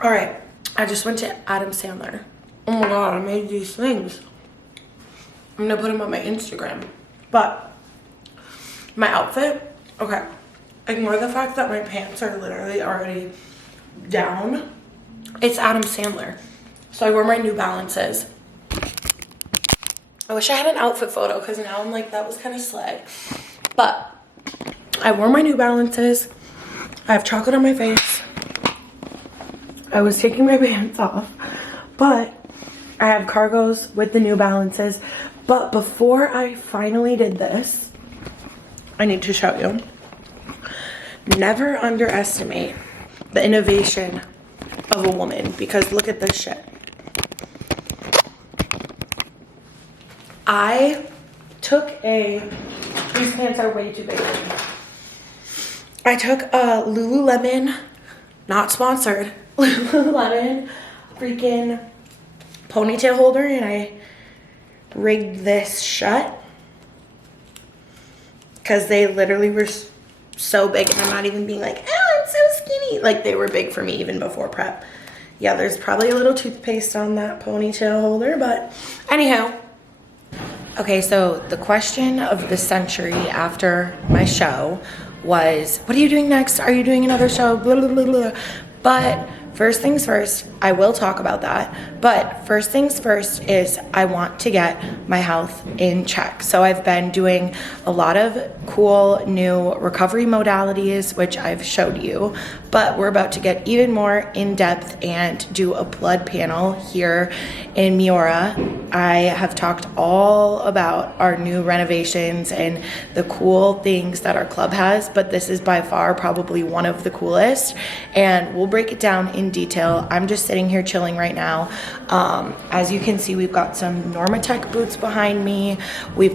All right, I just went to Adam Sandler. Oh my God, I made these things. I'm gonna put them on my Instagram. But my outfit, okay, ignore the fact that my pants are literally already down. It's Adam Sandler. So I wore my New Balances. I wish I had an outfit photo because now I'm like, that was kind of slay. But I wore my New Balances. I have chocolate on my face. I was taking my pants off, but I have cargos with the New Balances. But before I finally did this, I need to show you. Never underestimate the innovation of a woman, because look at this shit. I took these pants are way too big for me. I took a Lululemon, not sponsored, Lululemon freaking ponytail holder, and I rigged this shut because they literally were so big, and I'm not even being like, oh, I'm so skinny. Like, they were big for me even before prep. Yeah, there's probably a little toothpaste on that ponytail holder, but anyhow. Okay, so the question of the century after my show was, what are you doing next? Are you doing another show? Blah, blah, blah, blah. But first things first, I will talk about that. But first things first is I want to get my health in check. So I've been doing a lot of cool new recovery modalities, which I've showed you. But we're about to get even more in depth and do a blood panel here in Miora. I have talked all about our new renovations and the cool things that our club has, but this is by far probably one of the coolest, and we'll break it down in detail. I'm just sitting here chilling right now. As you can see, we've got some Normatec boots behind me. We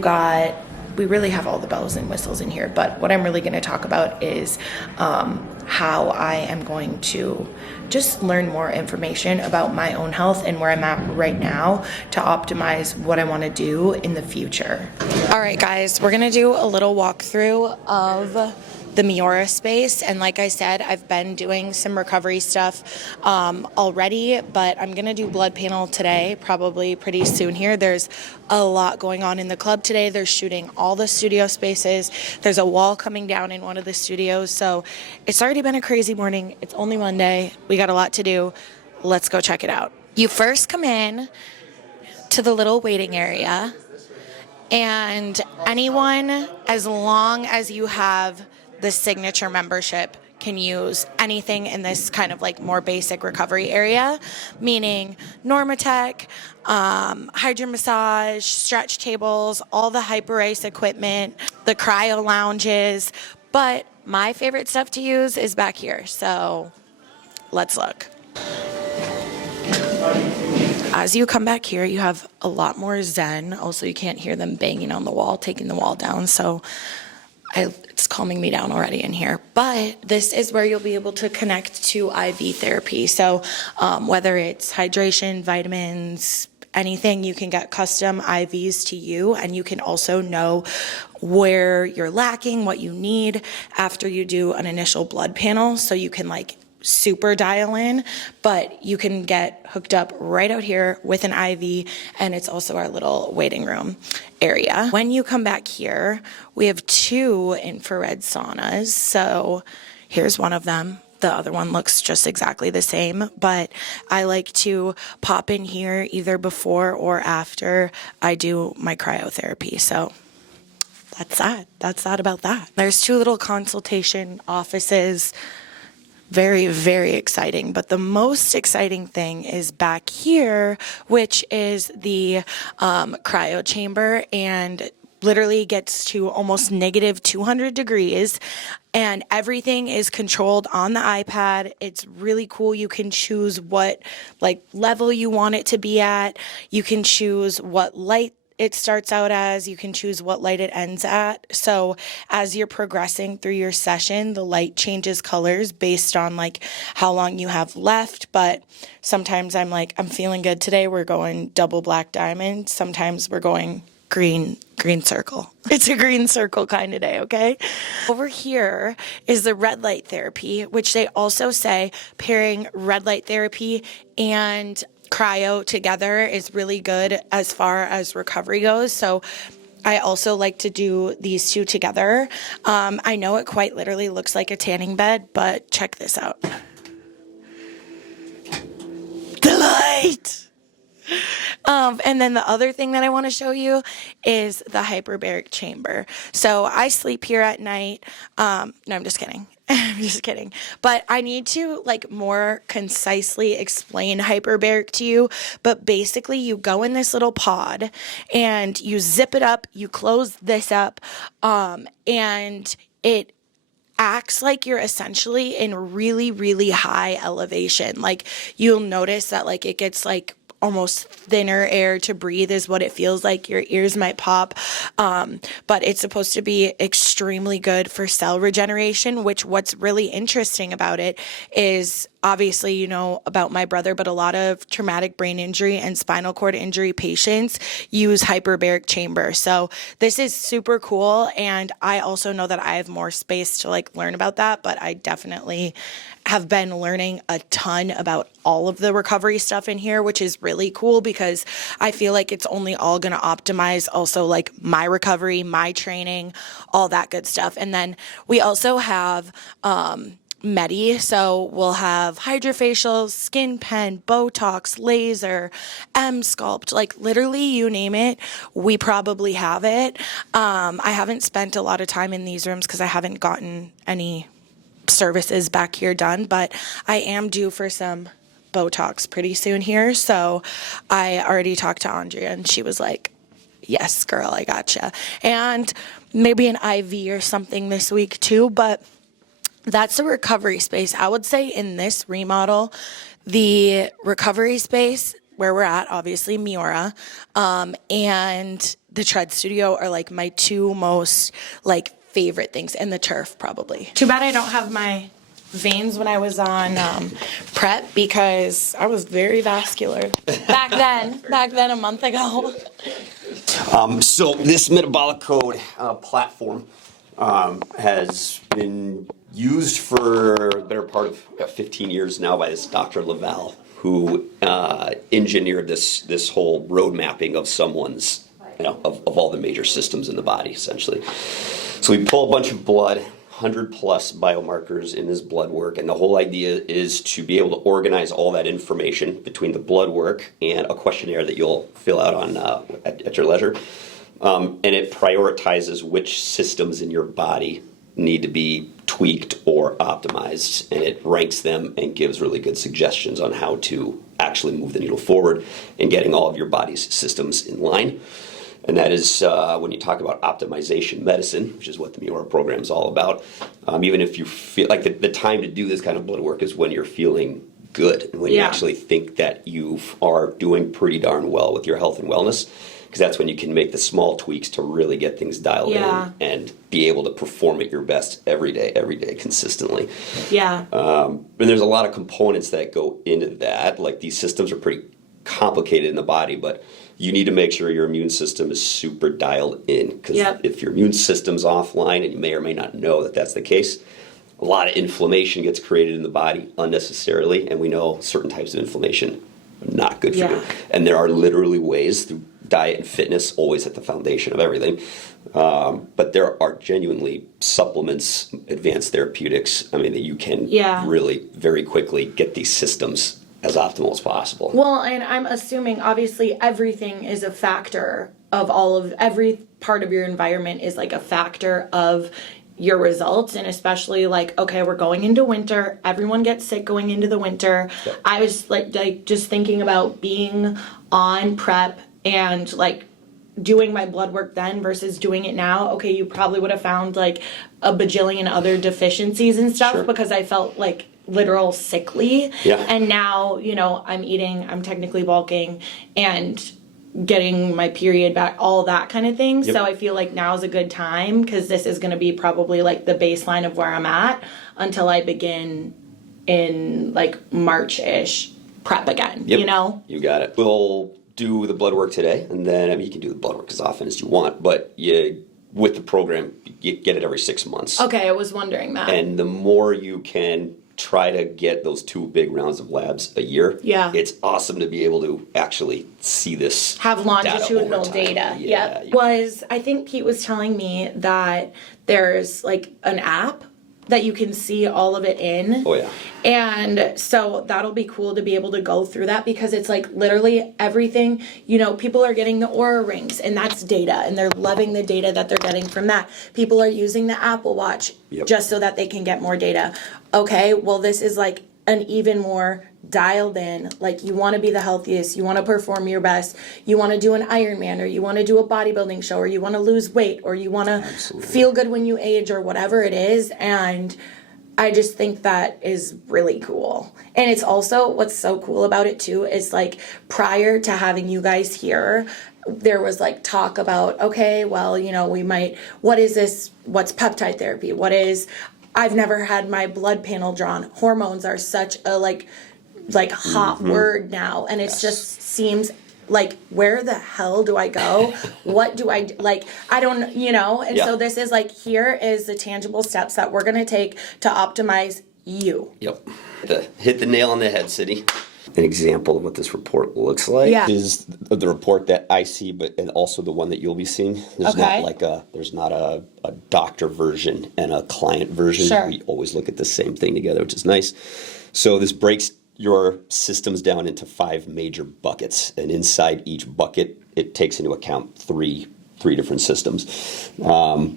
really have all the bells and whistles in here, but what I'm really going to talk about is how I am going to just learn more information about my own health and where I'm at right now to optimize what I want to do in the future. All right, guys, we're going to do a little walkthrough of the Miora space, and like I said, I've been doing some recovery stuff already, but I'm gonna do blood panel today, probably pretty soon here. There's a lot going on in the club today. They're shooting all the studio spaces. There's a wall coming down in one of the studios, so it's already been a crazy morning. It's only Monday. We got a lot to do. Let's go check it out. You first come in to the little waiting area, and anyone, as long as you have the signature membership, can use anything in this kind of like more basic recovery area, meaning Normatec, hydro massage, stretch tables, all the hyperice equipment, the cryo lounges. But my favorite stuff to use is back here. So let's look. As you come back here, you have a lot more zen. Also, you can't hear them banging on the wall, taking the wall down. So it's calming me down already in here. But this is where you'll be able to connect to IV therapy. So whether it's hydration, vitamins, anything, you can get custom IVs to you, and you can also know where you're lacking, what you need after you do an initial blood panel. So you can like super dial in, but you can get hooked up right out here with an IV, and it's also our little waiting room area. When you come back here, we have 2 infrared saunas. So here's one of them. The other one looks just exactly the same, but I like to pop in here either before or after I do my cryotherapy. So that's that about that. There's 2 little consultation offices. Very, very exciting. But the most exciting thing is back here, which is the cryo chamber, and literally gets to almost negative 200 degrees. And everything is controlled on the iPad. It's really cool. You can choose what like level you want it to be at. You can choose what light it starts out as. You can choose what light it ends at. So as you're progressing through your session, the light changes colors based on like how long you have left. But sometimes I'm like, I'm feeling good today, we're going double black diamond. Sometimes we're going green circle. It's a green circle kind of day, okay? Over here is the red light therapy, which they also say pairing red light therapy and cryo together is really good as far as recovery goes. So I also like to do these two together. I know it quite literally looks like a tanning bed, but check this out. The light! And then the other thing that I want to show you is the hyperbaric chamber. So I sleep here at night. No, I'm just kidding. I'm just kidding. But I need to like more concisely explain hyperbaric to you. But basically you go in this little pod and you zip it up, you close this up, and it acts like you're essentially in really, really high elevation. Like you'll notice that like it gets like almost thinner air to breathe is what it feels like. Your ears might pop. But it's supposed to be extremely good for cell regeneration, which what's really interesting about it is obviously, you know about my brother, but a lot of traumatic brain injury and spinal cord injury patients use hyperbaric chamber. So this is super cool. And I also know that I have more space to like learn about that, but I definitely have been learning a ton about all of the recovery stuff in here, which is really cool because I feel like it's only all going to optimize also like my recovery, my training, all that good stuff. And then we also have, Medi, so we'll have hydrofacial, skin pen, Botox, laser, M-sculpt, like literally you name it, we probably have it. I haven't spent a lot of time in these rooms because I haven't gotten any services back here done, but I am due for some Botox pretty soon here. So I already talked to Andrea and she was like, yes, girl, I gotcha. And maybe an IV or something this week too, but that's the recovery space. I would say in this remodel, the recovery space where we're at, obviously Miora, and the tread studio are like my two most like favorite things, and the turf probably. Too bad I don't have my veins when I was on prep because I was very vascular back then a month ago. So this metabolic code platform has been used for the better part of 15 years now by this Dr. Lavelle, who engineered this whole road mapping of someone's, of all the major systems in the body, essentially. So we pull a bunch of blood, 100 plus biomarkers in this blood work, and the whole idea is to be able to organize all that information between the blood work and a questionnaire that you'll fill out on at your leisure. And it prioritizes which systems in your body need to be tweaked or optimized, and it ranks them and gives really good suggestions on how to actually move the needle forward in getting all of your body's systems in line. And that is when you talk about optimization medicine, which is what the Miora program is all about. Even if you feel like the time to do this kind of blood work is when you're feeling good, and when you actually think that you are doing pretty darn well with your health and wellness, because that's when you can make the small tweaks to really get things dialed in and be able to perform at your best every day consistently. And there's a lot of components that go into that. Like these systems are pretty complicated in the body, but you need to make sure your immune system is super dialed in, because if your immune system's offline, and you may or may not know that that's the case, a lot of inflammation gets created in the body unnecessarily, and we know certain types of inflammation are not good for you. And there are literally ways through diet and fitness, always at the foundation of everything. But there are genuinely supplements, advanced therapeutics, that you can really very quickly get these systems as optimal as possible. Well, and I'm assuming obviously everything is a factor of every part of your environment is like a factor of your results, and especially like, okay, we're going into winter, everyone gets sick going into the winter. I was like just thinking about being on prep and like doing my blood work then versus doing it now. Okay, you probably would have found like a bajillion other deficiencies and stuff because I felt like literal sickly. And now, I'm technically bulking and getting my period back, all that kind of thing. So I feel like now is a good time because this is going to be probably like the baseline of where I'm at until I begin in like March-ish prep again, You got it. We'll do the blood work today, and then I mean you can do the blood work as often as you want, but with the program you get it every 6 months. Okay, I was wondering that. And the more you can try to get those 2 big rounds of labs a year, it's awesome to be able to actually see this. Have longitudinal data. Yeah. I think Pete was telling me that there's like an app that you can see all of it in. Oh yeah. And so that'll be cool to be able to go through that, because it's like literally everything, people are getting the Oura rings and that's data, and they're loving the data that they're getting from that. People are using the Apple Watch just so that they can get more data. Okay, well this is like an even more dialed in, like you want to be the healthiest, you want to perform your best, you want to do an Ironman, or you want to do a bodybuilding show, or you want to lose weight, or you want to feel good when you age, or whatever it is. And I just think that is really cool. And it's also, what's so cool about it too is like prior to having you guys here, there was like talk about, okay, well, we might, what is this? What's peptide therapy? I've never had my blood panel drawn. Hormones are such a like hot word now, and it just seems like, where the hell do I go? What do I like? I don't, And so this is like, here is the tangible steps that we're gonna take to optimize you. Yep. Hit the nail on the head, City. An example of what this report looks like is the report that I see, and also the one that you'll be seeing. There's not a doctor version and a client version. Sure. We always look at the same thing together, which is nice. So this breaks your systems down into 5 major buckets, and inside each bucket, it takes into account three different systems.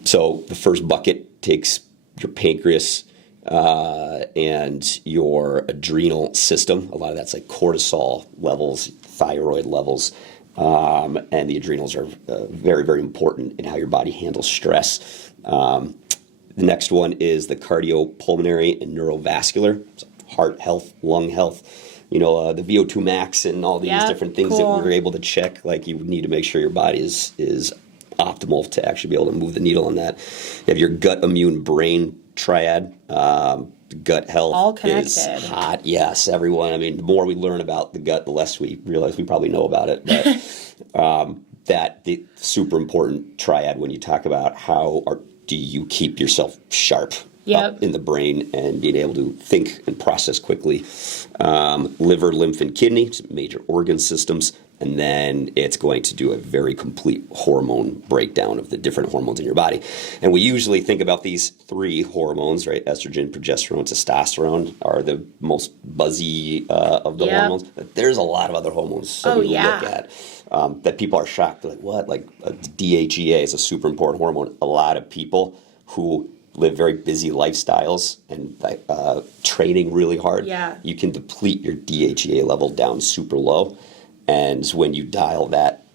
So the first bucket takes your pancreas, and your adrenal system. A lot of that's like cortisol levels, thyroid levels, and the adrenals are very, very important in how your body handles stress. The next one is the cardiopulmonary and neurovascular, so heart health, lung health. The VO2 max and all these different things that we were able to check. Like, you need to make sure your body is optimal to actually be able to move the needle on that. You have your gut, immune, brain triad. Gut health all connected. Is hot. Yes, everyone. I mean, the more we learn about the gut, the less we realize we probably know about it. But the super important triad when you talk about do you keep yourself sharp up in the brain and being able to think and process quickly. Liver, lymph, and kidney, major organ systems. And then it's going to do a very complete hormone breakdown of the different hormones in your body. And we usually think about these 3 hormones, right? Estrogen, progesterone, testosterone are the most buzzy of the hormones. But there's a lot of other hormones that we look at that people are shocked. They're like, what? Like DHEA is a super important hormone. A lot of people who live very busy lifestyles and training really hard, you can deplete your DHEA level down super low. And when you dial that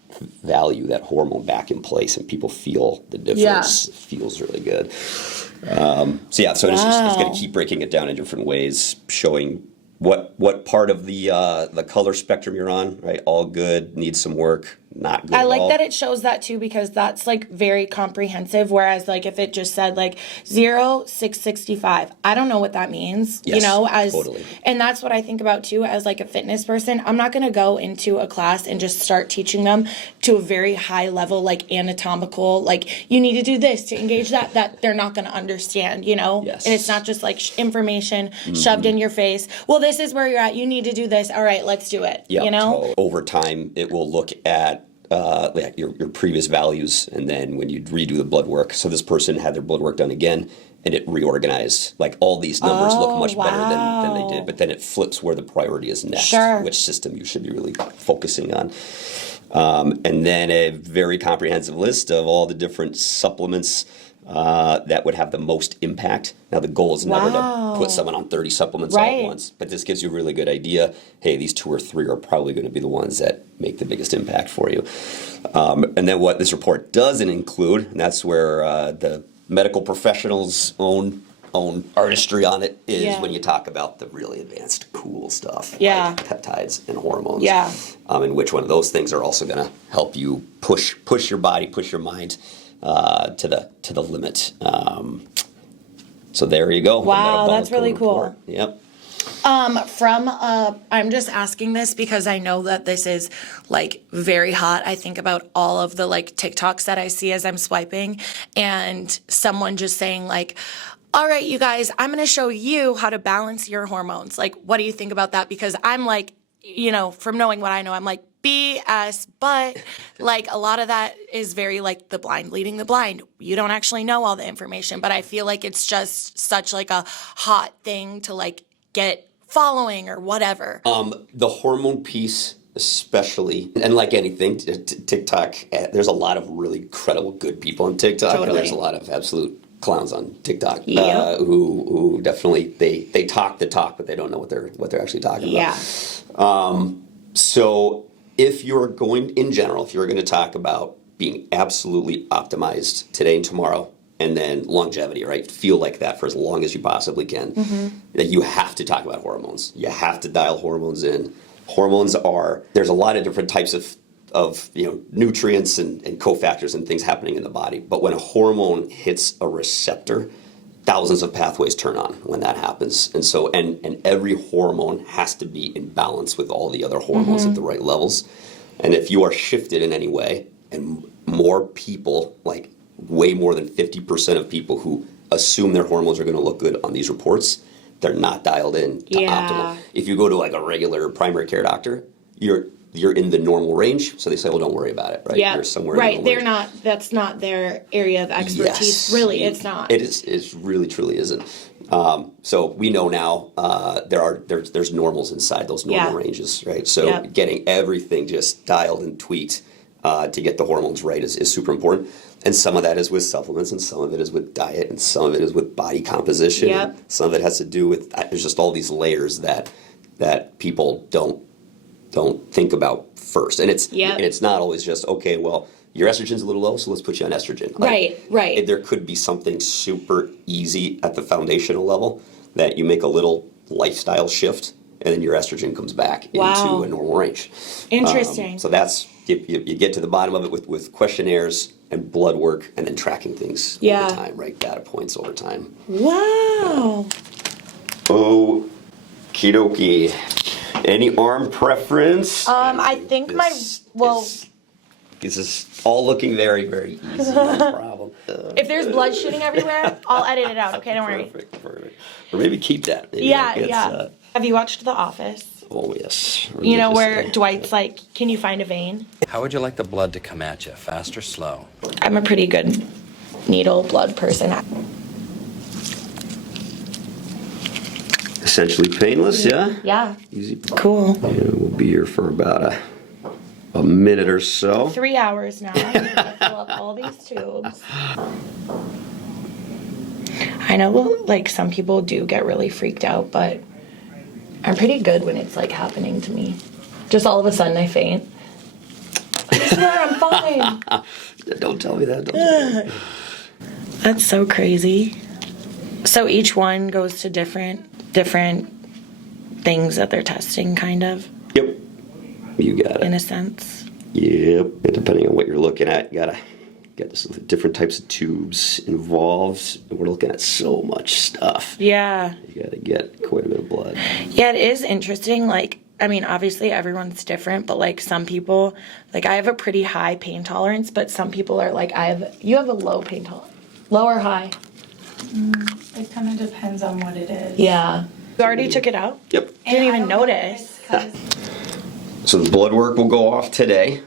value, that hormone back in place, and people feel the difference, it feels really good. It's going to keep breaking it down in different ways, showing what part of the color spectrum you're on, right? All good, needs some work, not good I at like all. that it shows that too, because that's like very comprehensive, whereas like if it just said like 0, 665, I don't know what that means, Yes, totally. And that's what I think about too as like a fitness person. I'm not going to go into a class and just start teaching them to a very high level, like anatomical, like you need to do this to engage that they're not going to understand, Yes. And it's not just like information shoved in your face. Well, this is where you're at. You need to do this. All right, let's do it. So over time, it will look at your previous values, and then when you redo the blood work. So this person had their blood work done again, and it reorganized. Like, all these numbers look much better than they did, but then it flips where the priority is next, which system you should be really focusing on. And then a very comprehensive list of all the different supplements that would have the most impact. Now, the goal is never to put someone on 30 supplements all at once, but this gives you a really good idea. Hey, these 2 or 3 are probably going to be the ones that make the biggest impact for you. And then what this report doesn't include, and that's where the medical professionals' own artistry on it is when you talk about the really advanced, cool stuff, like peptides and hormones. And which one of those things are also going to help you push your body, push your mind to the limit. So there you go. Wow, that's really cool. Yep. I'm just asking this because I know that this is like very hot. I think about all of the like TikToks that I see as I'm swiping, and someone just saying like, all right, you guys, I'm going to show you how to balance your hormones. Like, what do you think about that? Because I'm like, from knowing what I know, I'm like, BS, but like a lot of that is very like the blind leading the blind. You don't actually know all the information, but I feel like it's just such like a hot thing to like get following or whatever. The hormone piece, especially, and like anything, TikTok, there's a lot of really credible good people on TikTok. Totally. And there's a lot of absolute clowns on TikTok Yep. who definitely they talk the talk, but they don't know what they're actually talking about. Yeah. So if you're going to talk about being absolutely optimized today and tomorrow, and then longevity, right? Feel like that for as long as you possibly can. That you have to talk about hormones. You have to dial hormones in. There's a lot of different types of nutrients and cofactors and things happening in the body. But when a hormone hits a receptor, thousands of pathways turn on when that happens. And so, and every hormone has to be in balance with all the other hormones at the right levels. And if you are shifted in any way, and more people, like way more than 50% of people who assume their hormones are going to look good on these reports, they're not dialed in to optimal. If you go to like a regular primary care doctor, you're in the normal range, so they say, well, don't worry about it, right? Yeah. You're somewhere right. in the They're range. not, that's not their area of expertise. Yes. Really, it's not. It is. It really, truly isn't. So we know now there's normals inside those normal ranges, right? So getting everything just dialed and tweaked to get the hormones right is super important. And some of that is with supplements, and some of it is with diet, and some of it is with body composition. Yep. Some of it has to do with there's just all these layers that people don't think about first. And it's not always just, okay, well, your estrogen's a little low, so let's put you on estrogen. Like, right. There could be something super easy at the foundational level that you make a little lifestyle shift, and then your estrogen comes back into a normal range. Interesting. So that's, you get to the bottom of it with questionnaires and blood work, and then tracking things over time, right? Data points over time. Wow. Okie dokie. Any arm preference? I think This is all looking very, very easy. No problem. If there's blood shooting everywhere, I'll edit it out. Okay, don't worry. Perfect. Or maybe keep that. Maybe that gets, Have you watched The Office? Oh, yes. You know where Dwight's like, can you find a vein? How would you like the blood to come at you, fast or slow? I'm a pretty good needle blood person. Essentially painless, yeah? Yeah. Easy. Cool. Yeah, we'll be here for about a minute or so. 3 hours now. I'm gonna fill up all these tubes. I know, like, some people do get really freaked out, but I'm pretty good when it's, like, happening to me. Just all of a sudden I faint. I swear I'm fine. Don't tell me that. Don't tell me. That's so crazy. So each one goes to different things that they're testing, kind of? Yep. You got it. In a sense? Yep. Depending on what you're looking at, you gotta get this different types of tubes involved. We're looking at so much stuff. Yeah. You gotta get quite a bit of blood. Yeah, it is interesting. Like, I mean, obviously everyone's different, but like some people, like I have a pretty high pain tolerance, but some people are like, you have a low pain tolerance. Low or high? It kind of depends on what it is. Yeah. You already took it out? Yep. Didn't even notice. So the blood work will go off today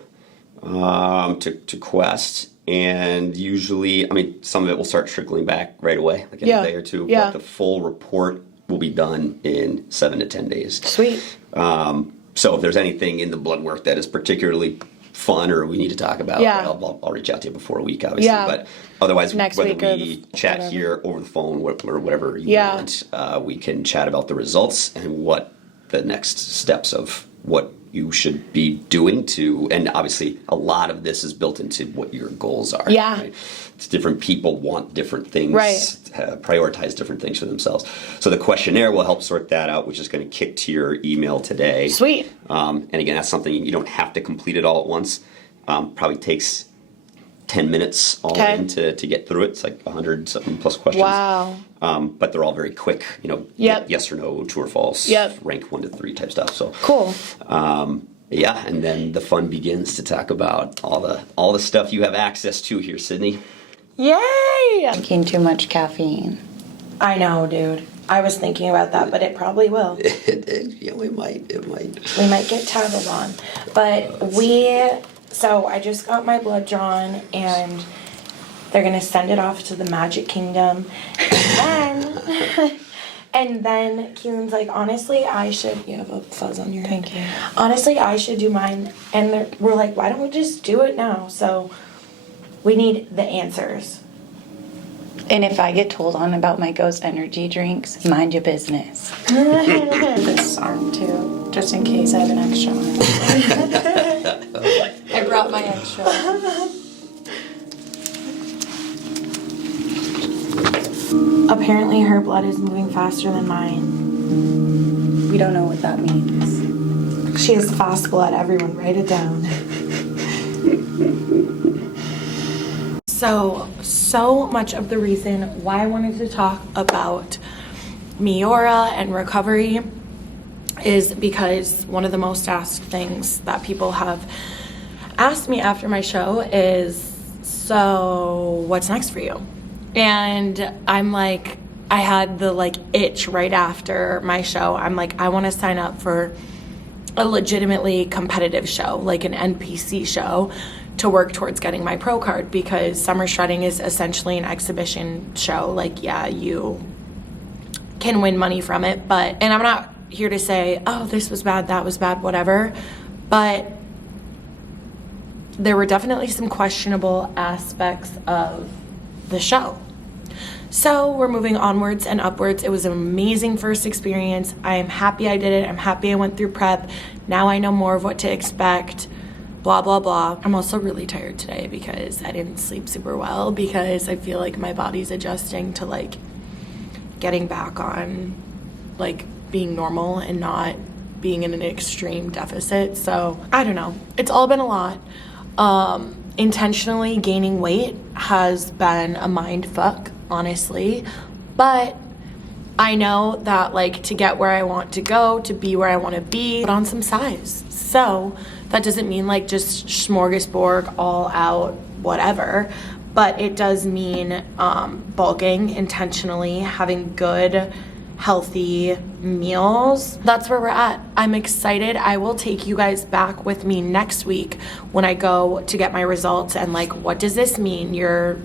to Quest, and usually, I mean, some of it will start trickling back right away, like in a day or two. Yeah. But the full report will be done in 7 to 10 days. Sweet. So if there's anything in the blood work that is particularly fun or we need to talk about, I'll reach out to you before a week, obviously. Yeah. But otherwise, Next whether week or we chat whatever. here over the phone or whatever you want, we can chat about the results and what the next steps of what you should be doing to, and obviously a lot of this is built into what your goals are. Yeah. Right? It's different people want different things, Right. Prioritize different things for themselves. So the questionnaire will help sort that out, which is going to kick to your email today. Sweet. And again, that's something you don't have to complete it all at once. Probably takes 10 minutes all Okay. in to get through it. It's like 100 something plus questions. Wow. But they're all very quick, you know, Yep. yes or no, true or false, Yep. rank 1 to 3 type stuff. So Cool. yeah, and then the fun begins to talk about all the stuff you have access to here, Sydney. Yay! Drinking too much caffeine. I know, dude. I was thinking about that, but it probably will. Yeah, it might. We might get tattled on. But so I just got my blood drawn and they're gonna send it off to the Magic Kingdom. And then Keelan's like, honestly, I should, you have a fuzz on your head. Thank you. Honestly, I should do mine. And we're like, why don't we just do it now? So we need the answers. And if I get told on about my ghost energy drinks, mind your business. This arm too, just in case I have an extra arm. I brought my extra arm. Apparently her blood is moving faster than mine. We don't know what that means. She has fast blood, everyone, write it down. So much of the reason why I wanted to talk about Miora and recovery is because one of the most asked things that people have asked me after my show is, so what's next for you? And I'm like, I had the like itch right after my show. I'm like, I want to sign up for a legitimately competitive show, like an NPC show, to work towards getting my pro card, because summer shredding is essentially an exhibition show. Like, yeah, you can win money from it, but, and I'm not here to say, oh, this was bad, that was bad, whatever, but there were definitely some questionable aspects of the show. So we're moving onwards and upwards. It was an amazing first experience. I am happy I did it. I'm happy I went through prep. Now I know more of what to expect, blah, blah, blah. I'm also really tired today because I didn't sleep super well, because I feel like my body's adjusting to like getting back on like being normal and not being in an extreme deficit. So I don't know. It's all been a lot. Intentionally gaining weight has been a mind fuck, honestly, but I know that like to get where I want to go, to be where I want to be, put on some size. So that doesn't mean like just smorgasbord all out whatever, but it does mean bulking intentionally, having good healthy meals. That's where we're at. I'm excited. I will take you guys back with me next week when I go to get my results, and like, what does this mean? You're,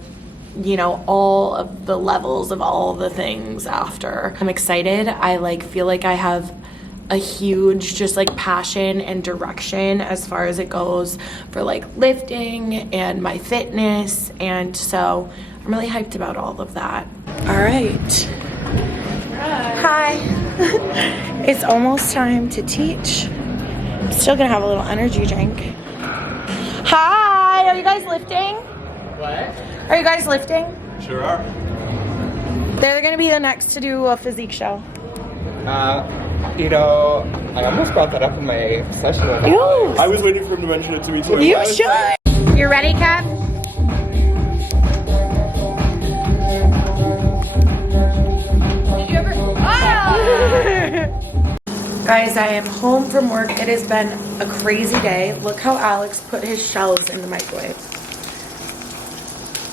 you know, all of the levels of all the things after. I'm excited. I like feel like I have a huge just like passion and direction as far as it goes for like lifting and my fitness, and so I'm really hyped about all of that. All right. Hi. It's almost time to teach. I'm still gonna have a little energy drink. Hi, are you guys lifting? What? Are you guys lifting? Sure are. They're gonna be the next to do a physique show. You know, I almost brought that up in my session with You, I was waiting for him to mention it to me too. you should. You ready, Kev? Did you ever? Guys, I am home from work. It has been a crazy day. Look how Alex put his shells in the microwave.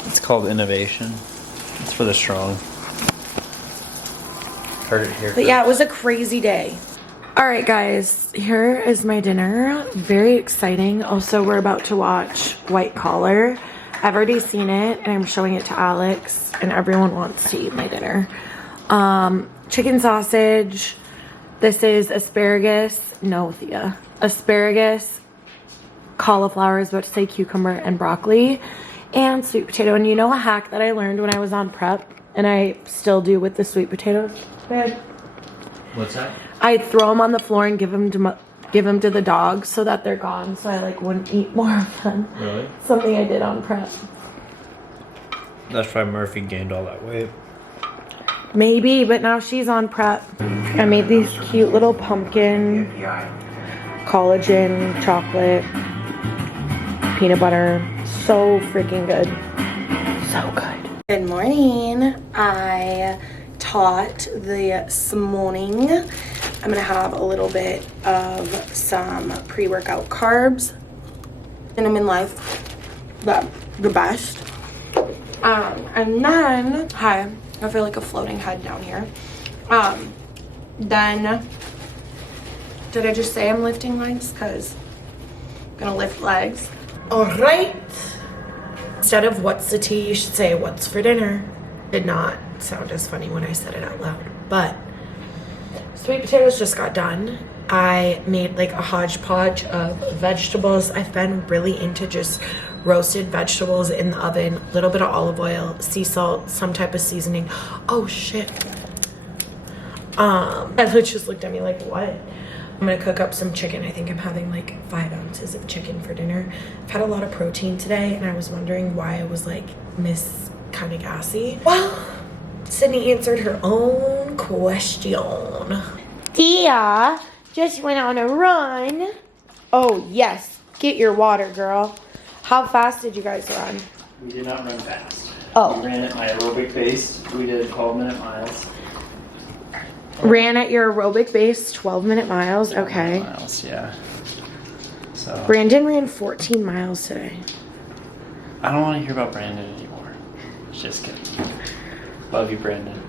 It's called innovation. It's for the strong. Heard it here. But yeah, it was a crazy day. All right, guys, here is my dinner. Very exciting. Also, we're about to watch White Collar. I've already seen it, and I'm showing it to Alex, and everyone wants to eat my dinner. Chicken sausage. This is asparagus. No, Thea. Asparagus, cauliflower, I was about to say cucumber, and broccoli, and sweet potato. And you know a hack that I learned when I was on prep, and I still do with the sweet potatoes? Babe? What's that? I'd throw them on the floor and give them to the dogs so that they're gone, so I like wouldn't eat more of them. Really? Something I did on prep. That's why Murphy gained all that weight. Maybe, but now she's on prep. I made these cute little pumpkin, collagen, chocolate, peanut butter. So freaking good. So good. Good morning. I taught this morning. I'm gonna have a little bit of some pre-workout carbs. Cinnamon Life, the best. And then, hi, I feel like a floating head down here. Then, did I just say I'm lifting legs? Cause I'm gonna lift legs. All right. Instead of what's the tea, you should say what's for dinner. Did not sound as funny when I said it out loud, but sweet potatoes just got done. I made like a hodgepodge of vegetables. I've been really into just roasted vegetables in the oven, a little bit of olive oil, sea salt, some type of seasoning. Oh shit. Ezra just looked at me like, what? I'm gonna cook up some chicken. I think I'm having like 5 ounces of chicken for dinner. I've had a lot of protein today and I was wondering why I was like kind of gassy. Well, Sydney answered her own question. Dia just went on a run. Oh yes, get your water, girl. How fast did you guys run? We did not run fast. Oh. We ran at my aerobic pace. We did 12-minute miles. Ran at your aerobic base, 12-minute miles. Okay. Miles, yeah. So Brandon ran 14 miles today. I don't want to hear about Brandon anymore. Just kidding. Love you, Brandon.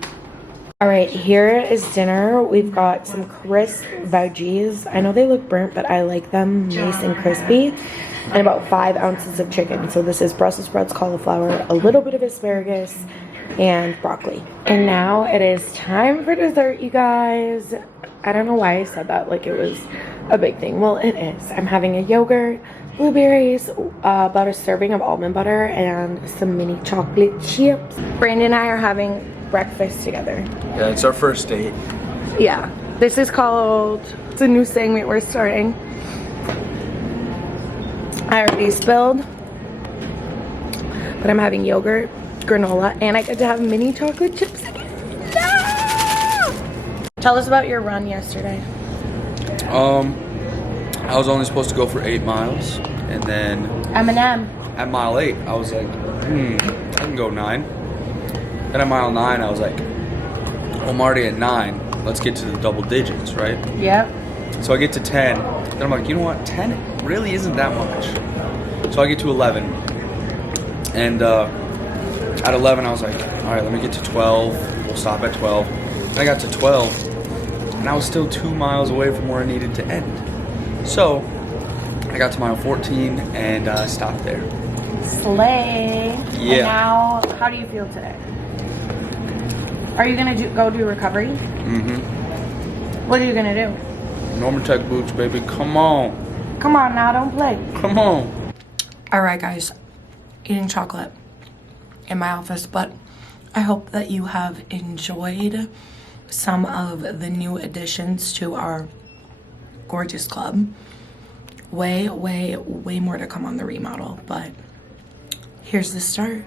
All right, here is dinner. We've got some crisp veggies. I know they look burnt, but I like them nice and crispy. And about 5 ounces of chicken. So this is Brussels sprouts, cauliflower, a little bit of asparagus, and broccoli. And now it is time for dessert, you guys. I don't know why I said that like it was a big thing. Well, it is. I'm having a yogurt, blueberries, about a serving of almond butter, and some mini chocolate chips. Brandon and I are having breakfast together. Yeah, it's our first date. Yeah, this is called, it's a new segment we're starting. I already spilled, but I'm having yogurt, granola, and I get to have mini chocolate chips again. No! Tell us about your run yesterday. I was only supposed to go for 8 miles, and then M&M. at mile 8, I was like, I can go 9. Then at mile 9, I was like, well, I'm already at 9. Let's get to the double digits, right? Yep. So I get to 10. Then I'm like, you know what? 10 really isn't that much. So I get to 11. And at 11, I was like, all right, let me get to 12. We'll stop at 12. And I got to 12, and I was still 2 miles away from where I needed to end. So I got to mile 14 and stopped there. Slay. Yeah. And now, how do you feel today? Are you gonna go do recovery? Mm-hmm. What are you gonna do? Normatec boots, baby. Come on. Come on now, don't play. Come on. All right, guys, eating chocolate in my office, but I hope that you have enjoyed some of the new additions to our gorgeous club. Way more to come on the remodel, but here's the start.